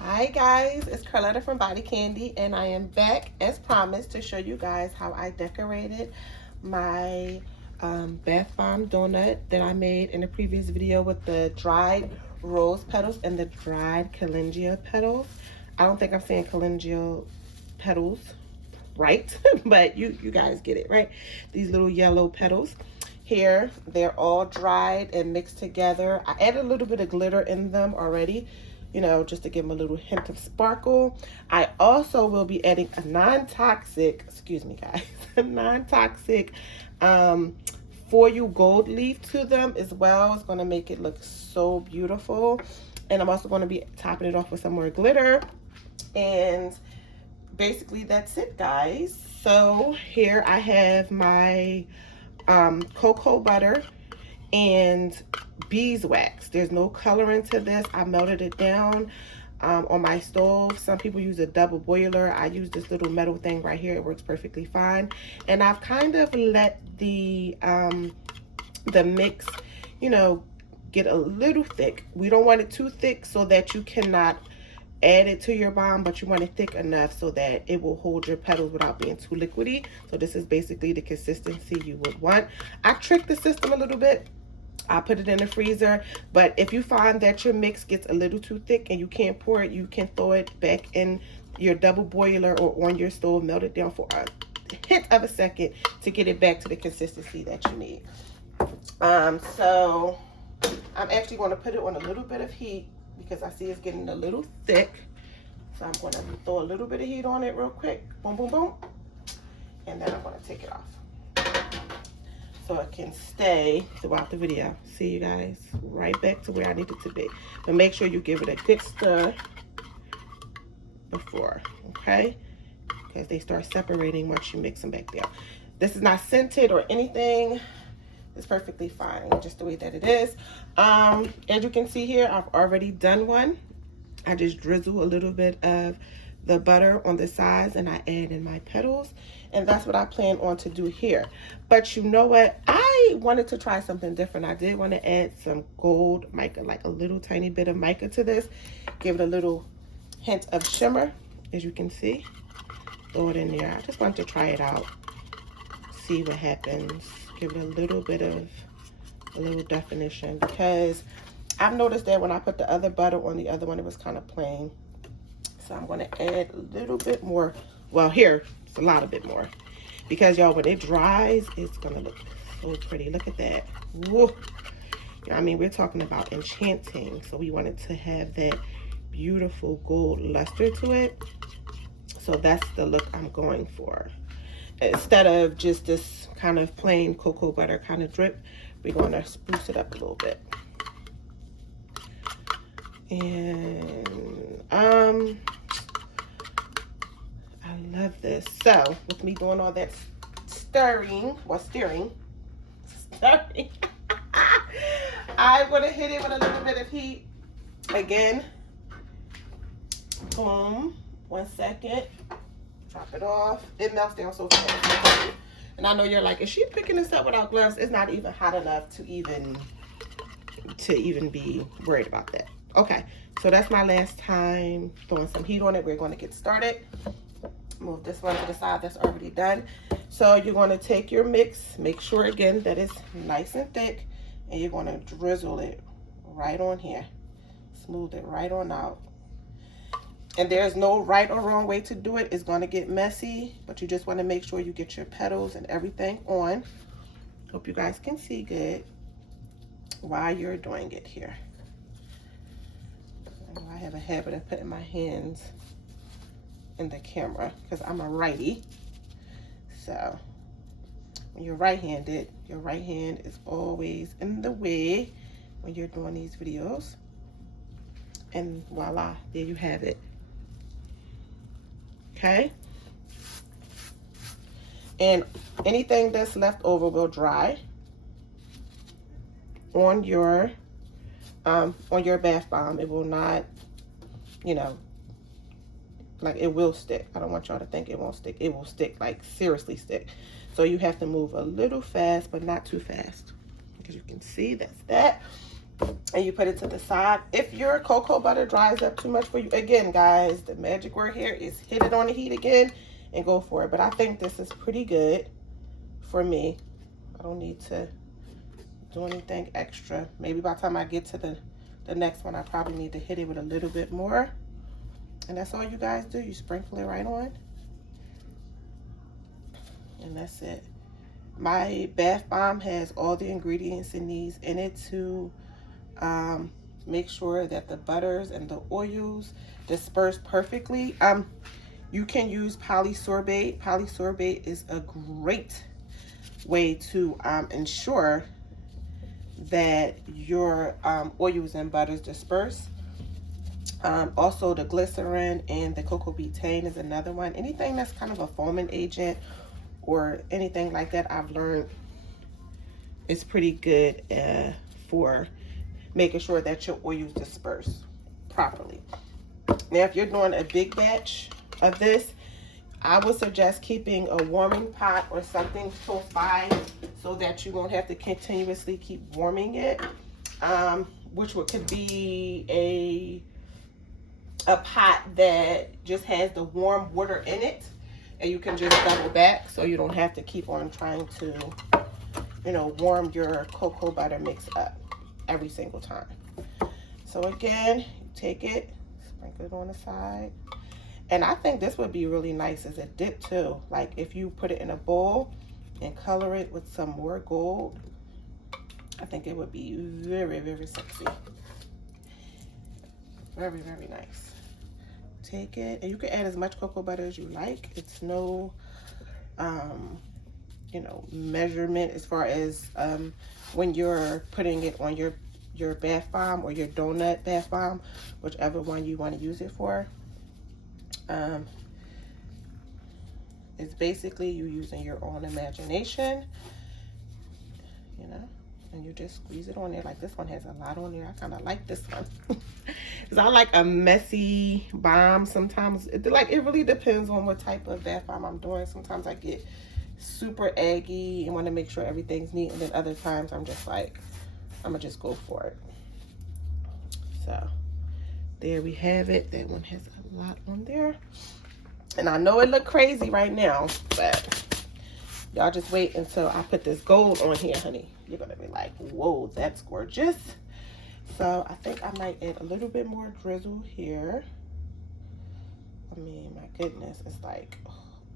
Hi guys, it's Carletta from Body Candy, and I am back as promised to show you guys how I decorated my bath bomb donut that I made in the previous video with the dried rose petals and the dried calendula petals. I don't think I'm saying calendula petals right, but you guys get it, right? These little yellow petals. Here, they're all dried and mixed together. I added a little bit of glitter in them already, you know, just to give them a little hint of sparkle. I also will be adding a non-toxic, excuse me guys, a non-toxic foil gold leaf to them as well. It's going to make it look so beautiful. And I'm also going to be topping it off with some more glitter. And basically that's it, guys. So here I have my cocoa butter and beeswax. There's no coloring to this. I melted it down on my stove. Some people use a double boiler. I use this little metal thing right here. It works perfectly fine. And I've kind of let the mix, you know, get a little thick. We don't want it too thick so that you cannot add it to your bomb, but you want it thick enough so that it will hold your petals without being too liquidy. So this is basically the consistency you would want. I tricked the system a little bit. I put it in the freezer, but if you find that your mix gets a little too thick and you can't pour it, you can throw it back in your double boiler or on your stove, melt it down for a hint of a second to get it back to the consistency that you need. So I'm actually going to put it on a little bit of heat because I see it's getting a little thick. So I'm going to throw a little bit of heat on it real quick. Boom, boom, boom. And then I'm going to take it off so it can stay throughout the video. See you guys, right back to where I need it to be. But make sure you give it a good stir before, okay? Because they start separating once you mix them back down. This is not scented or anything. It's perfectly fine, just the way that it is. As you can see here, I've already done one. I just drizzle a little bit of the butter on the sides and I add in my petals. And that's what I plan on to do here. But you know what? I wanted to try something different. I did want to add some gold mica, like a little tiny bit of mica to this. Give it a little hint of shimmer, as you can see. Throw it in there. I just wanted to try it out. See what happens. Give it a little bit of a little definition, because I've noticed that when I put the other butter on the other one, it was kind of plain. So I'm going to add a little bit more. Well, here it's a lot of bit more, because y'all, when it dries, it's going to look so pretty. Look at that. Whoa. I mean, we're talking about enchanting. So we wanted to have that beautiful gold luster to it. So that's the look I'm going for. Instead of just this kind of plain cocoa butter kind of drip, we're going to spruce it up a little bit. And I love this. So with me doing all that stirring, I'm going to hit it with a little bit of heat again. Boom. 1 second. Drop it off. It melts down so fast. And I know you're like, is she picking this up without gloves? It's not even hot enough to even be worried about that. Okay, so that's my last time throwing some heat on it. We're going to get started. Move this one to the side that's already done. So you're going to take your mix, make sure again that it's nice and thick, and you're going to drizzle it right on here. Smooth it right on out. And there's no right or wrong way to do it. It's going to get messy, but you just want to make sure you get your petals and everything on. Hope you guys can see good while you're doing it here. I have a habit of putting my hands in the camera because I'm a righty. So when you're right-handed, your right hand is always in the way when you're doing these videos. And voila, there you have it. Okay, and anything that's left over will dry on your bath bomb. It will not, you know, like, it will stick. I don't want y'all to think it won't stick. It will stick, like seriously stick. So you have to move a little fast, but not too fast, because you can see that's that. and you put it to the side. If your cocoa butter dries up too much for you, again, guys, the magic word here is hit it on the heat again and go for it. But I think this is pretty good for me. I don't need to do anything extra. Maybe by the time I get to the next one, I probably need to hit it with a little bit more. And that's all you guys do. You sprinkle it right on. And that's it. My bath bomb has all the ingredients it needs in it to make sure that the butters and the oils disperse perfectly. You can use polysorbate. Polysorbate is a great way to ensure that your oils and butters disperse. Also, the glycerin and the cocoa betaine is another one. Anything that's kind of a foaming agent or anything like that, I've learned is pretty good for making sure that your oils disperse properly. Now, if you're doing a big batch of this, I would suggest keeping a warming pot or something close by so that you won't have to continuously keep warming it, which could be a pot that just has the warm water in it, and you can just double back so you don't have to keep on trying to, you know, warm your cocoa butter mix up every single time. So again, you take it, sprinkle it on the side. And I think this would be really nice as a dip too. Like if you put it in a bowl and color it with some more gold, I think it would be very, very sexy. Very, very nice. Take it, and you can add as much cocoa butter as you like. It's no, you know, measurement as far as when you're putting it on your bath bomb or your donut bath bomb, whichever one you want to use it for. It's basically you using your own imagination, you know, and you just squeeze it on there. Like this one has a lot on there. I kind of like this one because I like a messy bomb. Sometimes it really depends on what type of bath bomb I'm doing. Sometimes I get super eggy and want to make sure everything's neat, and then other times I'm just like, I'm gonna just go for it. So there we have it. That one has a lot on there. And I know it look crazy right now, but y'all just wait until I put this gold on here, honey. You're gonna be like, whoa, that's gorgeous. So I think I might add a little bit more drizzle here. I mean, my goodness, it's like,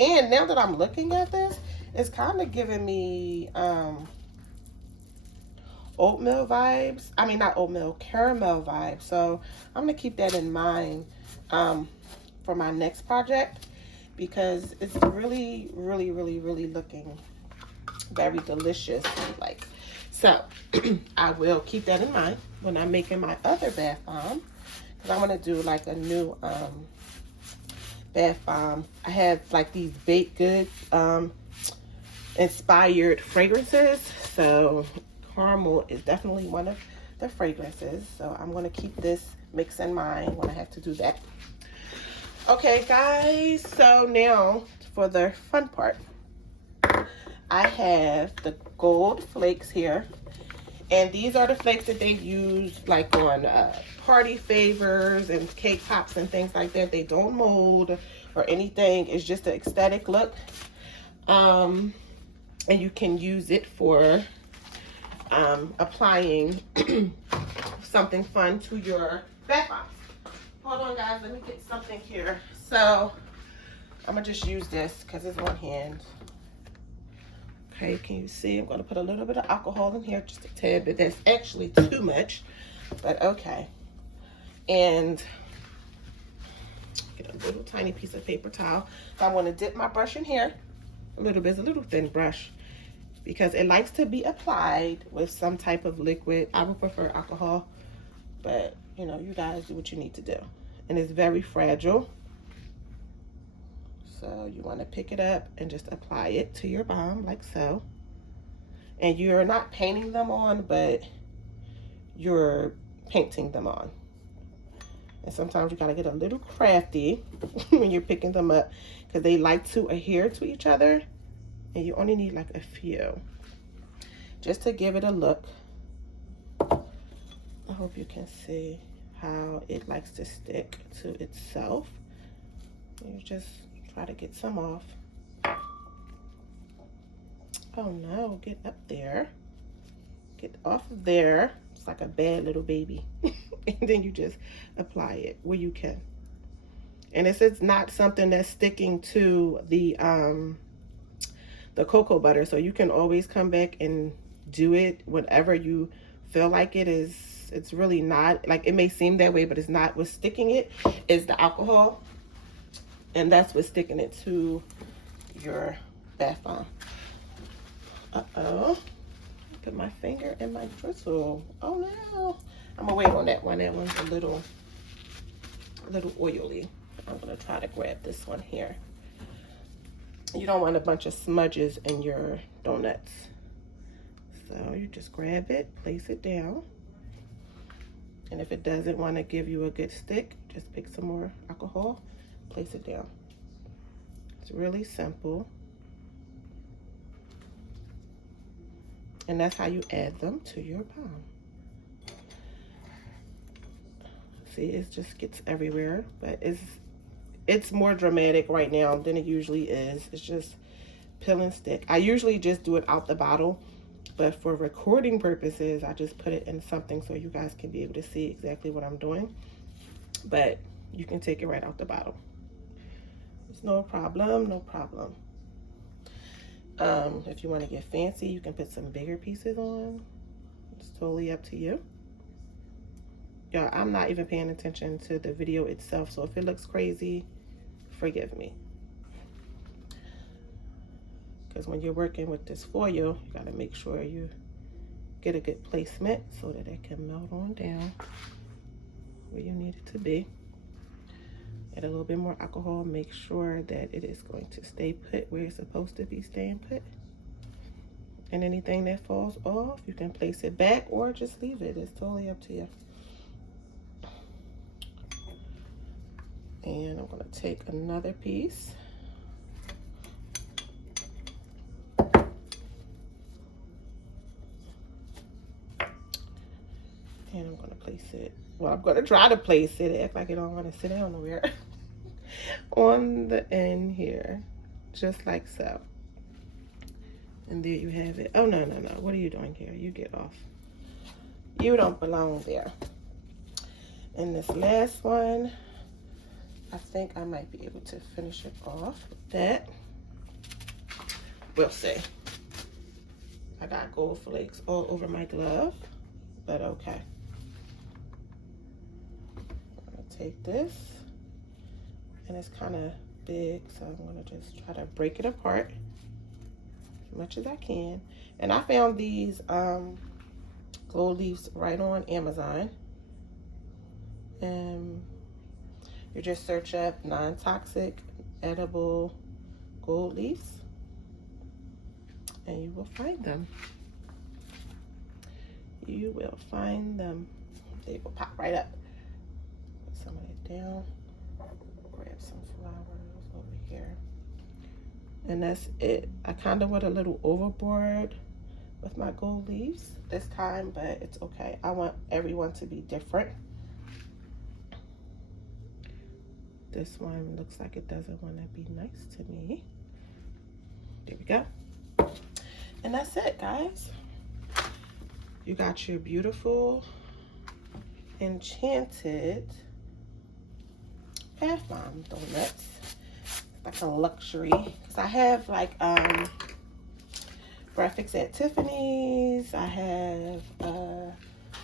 and now that I'm looking at this, it's kind of giving me oatmeal vibes. I mean, not oatmeal, caramel vibes. So I'm gonna keep that in mind for my next project, because it's really, really, really, really looking very delicious. Like, so I will keep that in mind when I'm making my other bath bomb, because I want to do like a new bath bomb. I have like these baked good inspired fragrances. So caramel is definitely one of the fragrances. So I'm going to keep this mix in mind when I have to do that. Okay, guys, so now for the fun part. I have the gold flakes here, and these are the flakes that they use like on party favors and cake pops and things like that. They don't mold or anything. It's just an aesthetic look, and you can use it for applying something fun to your bath bombs. Hold on, guys, let me get something here. So I'm gonna just use this because it's one hand. Okay, can you see? I'm gonna put a little bit of alcohol in here, just a tad bit. That's actually too much, but okay. And get a little tiny piece of paper towel. So I want to dip my brush in here a little bit. It's a little thin brush because it likes to be applied with some type of liquid. I would prefer alcohol, but you know, you guys do what you need to do. And it's very fragile. So you want to pick it up and just apply it to your bomb like so. And you're not painting them on, but you're painting them on. And sometimes you gotta get a little crafty when you're picking them up, because they like to adhere to each other, and you only need like a few just to give it a look. I hope you can see how it likes to stick to itself. You just try to get some off. Oh no, get up there. Get off of there. It's like a bad little baby. And then you just apply it where you can. And it's not something that's sticking to the cocoa butter, so you can always come back and do it whenever you feel like it is. It's really not, like, it may seem that way, but it's not. What's sticking it is the alcohol, and that's what's sticking it to your bath bomb. Uh-oh, put my finger in my bristle. Oh no, I'm gonna wait on that one. That one's a little oily. I'm gonna try to grab this one here. You don't want a bunch of smudges in your donuts. So you just grab it, place it down. And if it doesn't want to give you a good stick, just pick some more alcohol, place it down. It's really simple. And that's how you add them to your palm. See, it just gets everywhere, but it's more dramatic right now than it usually is. It's just peel and stick. I usually just do it out the bottle, but for recording purposes, I just put it in something so you guys can be able to see exactly what I'm doing. But you can take it right out the bottle. It's no problem, no problem. If you want to get fancy, you can put some bigger pieces on. It's totally up to you. Y'all, I'm not even paying attention to the video itself, so if it looks crazy, forgive me. Because when you're working with this foil, you got to make sure you get a good placement so that it can melt on down where you need it to be. Add a little bit more alcohol, make sure that it is going to stay put where it's supposed to be staying put. And anything that falls off, you can place it back or just leave it. It's totally up to you. And I'm going to take another piece. And I'm going to place it, well, I'm going to try to place it, act like I don't want to sit down nowhere, on the end here, just like so. And there you have it. Oh, no, no, no. What are you doing here? You get off. You don't belong there. And this last one, I think I might be able to finish it off with that. We'll see. I got gold flakes all over my glove, but okay. I'm gonna take this, and it's kind of big, so I'm gonna just try to break it apart as much as I can. And I found these gold leaves right on Amazon. And you just search up non-toxic edible gold leaves and you will find them. You will find them. They will pop right up. Put some of it down. Grab some flowers over here. And that's it. I kind of went a little overboard with my gold leaves this time, but it's okay. I want everyone to be different. This one looks like it doesn't want to be nice to me. There we go. And that's it, guys. You got your beautiful, enchanted bath bomb donuts. Like a luxury. Because I have like Breakfast at Tiffany's. I have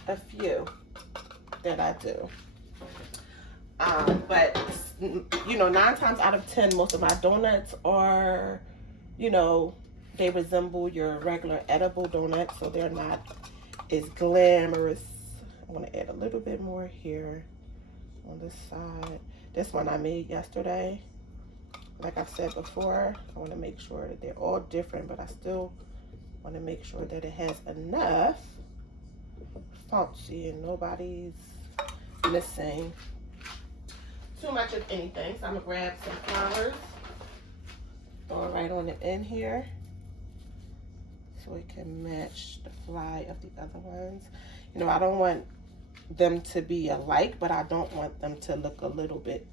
a few that I do. But you know, 9 times out of 10, most of my donuts are, you know, they resemble your regular edible donuts, so they're not as glamorous. I want to add a little bit more here on this side. This one I made yesterday. Like I said before, I want to make sure that they're all different, but I still want to make sure that it has enough fancy and nobody's missing too much of anything. So I'm gonna grab some flowers, throw it right on the end here so it can match the fly of the other ones. You know, I don't want them to be alike, but I don't want them to look a little bit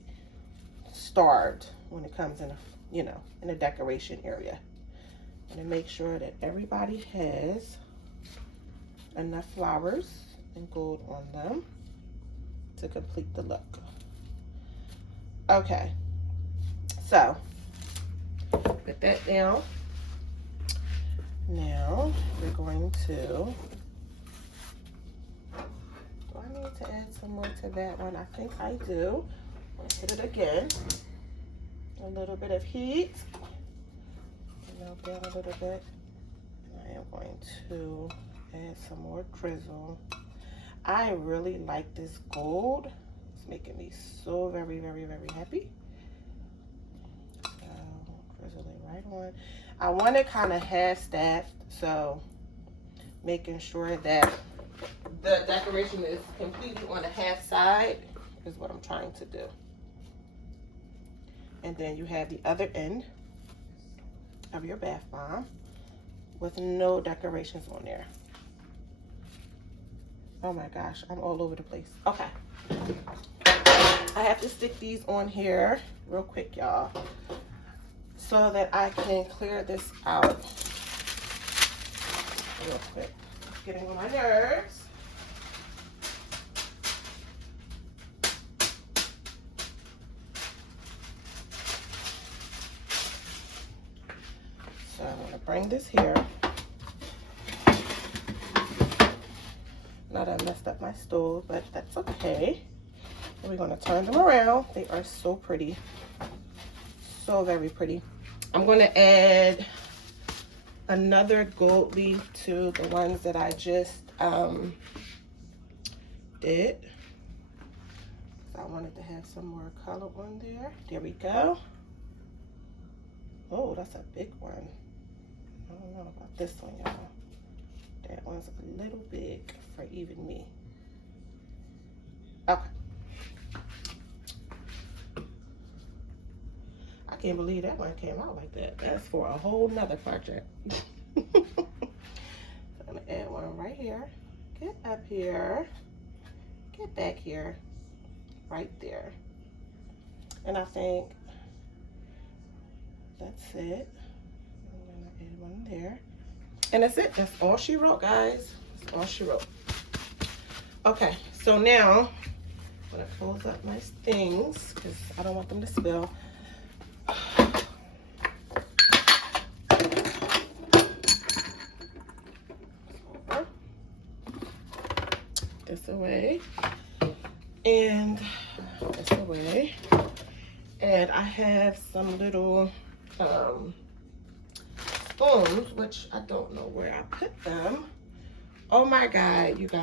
starved when it comes in a, you know, in a decoration area. I'm gonna make sure that everybody has enough flowers and gold on them to complete the look. Okay, so put that down. Now we're going to, do I need to add some more to that one? I think I do. I'm gonna hit it again. A little bit of heat. Melt down a little bit. And I am going to add some more drizzle. I really like this gold. It's making me so very, very, very happy. So drizzle it right on. I want it kind of half-staffed, so making sure that the decoration is completely on the half side is what I'm trying to do. And then you have the other end of your bath bomb with no decorations on there. Oh my gosh, I'm all over the place. Okay. I have to stick these on here real quick, y'all, so that I can clear this out real quick. It's getting on my nerves. So I'm gonna bring this here. Now that I messed up my stove, but that's okay. We're gonna turn them around. They are so pretty. So very pretty. I'm gonna add another gold leaf to the ones that I just did. I wanted to have some more color on there. There we go. Oh, that's a big one. I don't know about this one, y'all. That one's a little big for even me. Okay. I can't believe that one came out like that. That's for a whole nother project. So I'm gonna add one right here. Get up here. Get back here. Right there. And I think that's it. I'm gonna add one there. And that's it. That's all she wrote, guys. That's all she wrote. Okay, so now I'm gonna close up my things because I don't want them to spill. This away and this away, and I have some little spoons, which I don't know where I put them. Oh my God, you guys.